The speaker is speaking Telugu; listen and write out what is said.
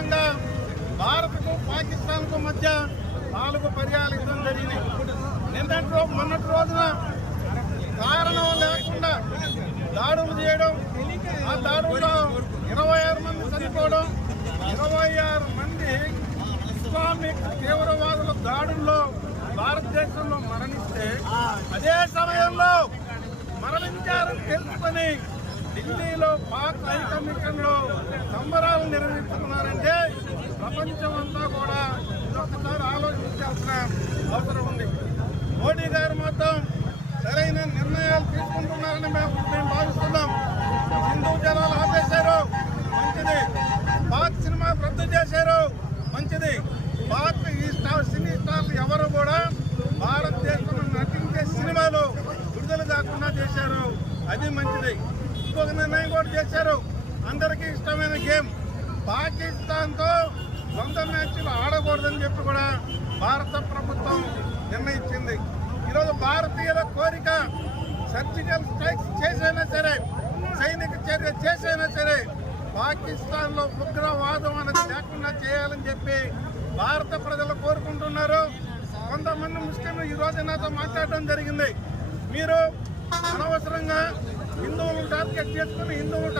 కారణంగా భారత్కు పాకిస్తాన్కు మధ్య 4 పర్యాలు యుద్ధం జరిగినాయి. మొన్నటి రోజున కారణం లేకుండా దాడులు చేయడం, ఆ దాడుల్లో 26 మంది చనిపోవడం, 26 మంది ఇస్లామిక్ తీవ్రవాదుల దాడుల్లో భారతదేశంలో మరణిస్తే అదే సమయంలో మరణించారని తెలుసుకొని ఢిల్లీలో పాక్ హైకమిషన్లో సంబరాలు నిర్వహిస్తున్నారంటే ప్రపంచం అంతా కూడా ఇదొకసారి ఆలోచించాల్సిన అవసరం ఉంది. మోడీ గారు మొత్తం సరైన నిర్ణయాలు తీసుకుంటున్నారని మేము భావిస్తున్నాం. హిందూ జనాలు ఆపేశారు, మంచిది. పాక్ సినిమా రద్దు చేశారు, మంచిది. పాక్ సినీ స్టార్లు ఎవరు కూడా భారతదేశంలో నటించే సినిమాలు విడుదల కాకుండా చేశారు, అది మంచిది. ఇంకొక నిర్ణయం కూడా చేశారు, అందరికీ ఇష్టమైన గేమ్ పాకిస్తాన్తో సొంత మ్యాచ్లు ఆడకూడదని చెప్పి కూడా భారత ప్రభుత్వం నిర్ణయించింది. ఈరోజు భారతీయుల కోరిక సర్జికల్ స్ట్రైక్స్ చేసైనా సరే, సైనిక చర్య చేసైనా సరే పాకిస్తాన్లో ఉగ్రవాదం అనేది లేకుండా చేయాలని చెప్పి భారత ప్రజలు కోరుకుంటున్నారు. కొంతమంది ముస్లింలు ఈ రోజు నాతో మాట్లాడడం జరిగింది. మీరు అనవసరంగా హిందువులను టార్గెట్ చేసుకుని హిందువులు